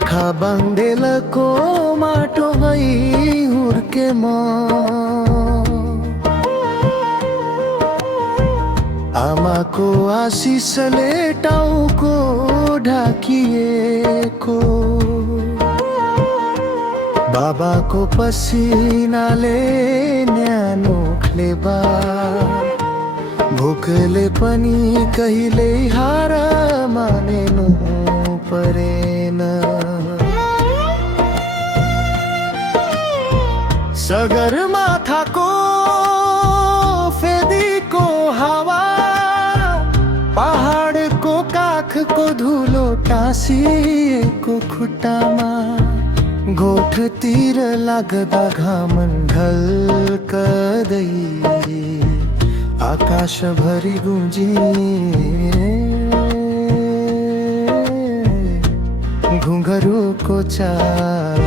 राखा बांधेलको माटो भई हुर्के म आमाको आशिषले टाउको ढाकिएको बाबाको पसिनाले न्यानो खेबा भोकले पनि कहिले हार मानेनु परेन सगरमाथाको फेदीको हावा पहाडको काखको धुलो टाँसिएको खुट्टामा गोठतिर लाग्दा घाम ढल्कदै आकाशभरि गुन्जी घुँघरुको चाल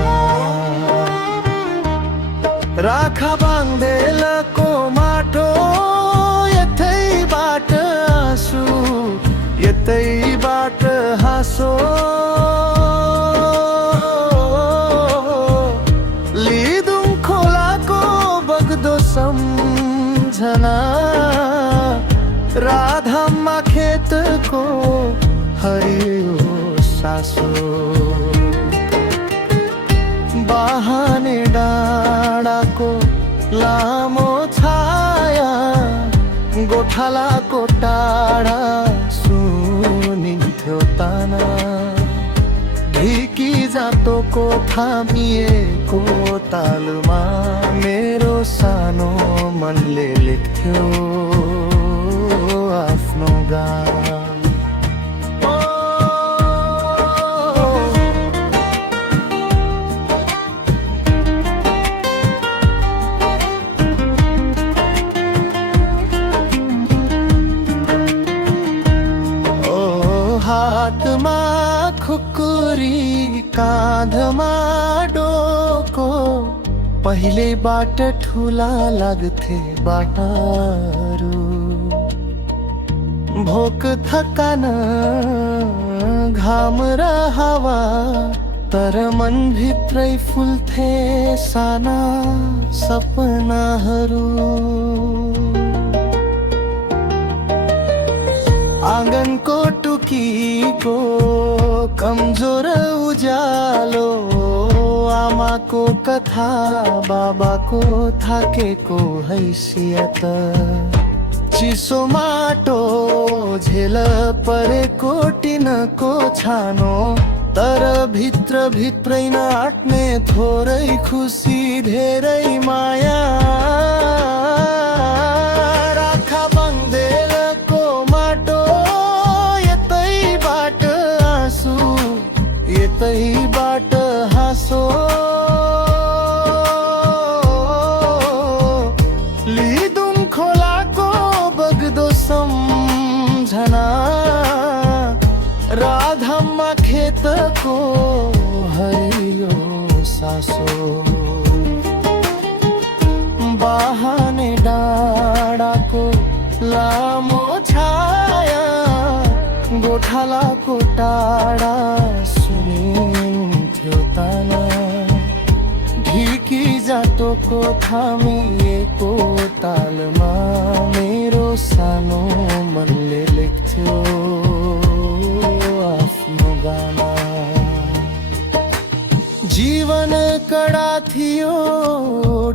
राखा बांधेलको माटो यतैबाट आँसु यतैबाट हाँसो लिदुङ खोलाको बग्दो सम्झना राधामा खेतको हरियो सासो बाहने डाँडाको लामो छाया गोठालाको टाढा सुनिन्थ्यो ताना ढिकी जातोको थामिएको तालमा मेरो सानो मनले लेख्थ्यो आफ्नो गान हातमा खुकुरी काँधमा डोको पहिलेबाट ठुला लाग्थे बाटाहरू भोक थकान घाम र हावा तर मनभित्रै फुल्थे साना सपनाहरू आँगनको टुकीको कमजोर उज्यालो आमाको कथा बाबाको थाकेको हैसियत चिसो माटो झेल परेको टिनको छानो तर भित्र भित्रै नाट्ने थोरै खुसी धेरै माया राखा बांधेलको माटो यतैबाट आँसु यतैबाट हाँसो लिदुङ खोलाको बग्दो सम्झना राधामा खेतको हरियो सासो बाहने डाँडाको लामो छाया गोठालाको टाढा सुनिन्थ्यो ताना ढिकी जातोको थामिएको तालमा मेरो सानो मनले लेख्थ्यो आफ्नो गाना जीवन कडा थियो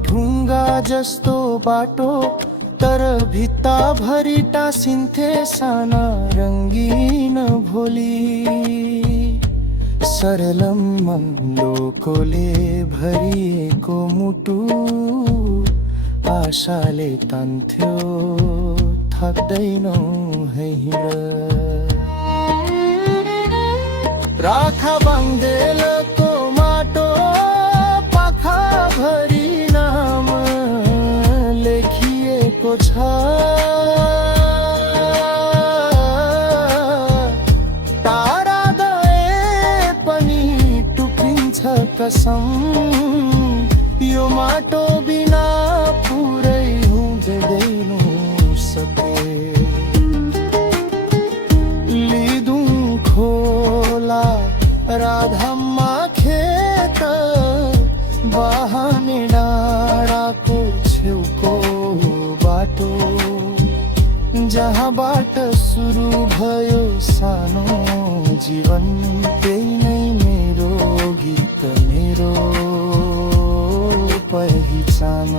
ढुङ्गा जस्तो बाटो तर भित्ता भरि टाँसिन्थे साना रङ्गीन भोलि सरलम मन्दोकोले भरिएको मुटु आशाले तान्थ्यो थक्दैनौ है राखा बांधेलको माटो पाखा भरि नाम लेखिएको छ तारा गए पनि टुक्रिन्छ कसम यो माटो बिना पुरै हुँदैन सके लिदुङ खोला राधामा उठाने डाँडाको छेउको बाटो, जहाँबाट सुरु भयो सानो जीवन, त्यही नै मेरो गीत, मेरो पहिचान।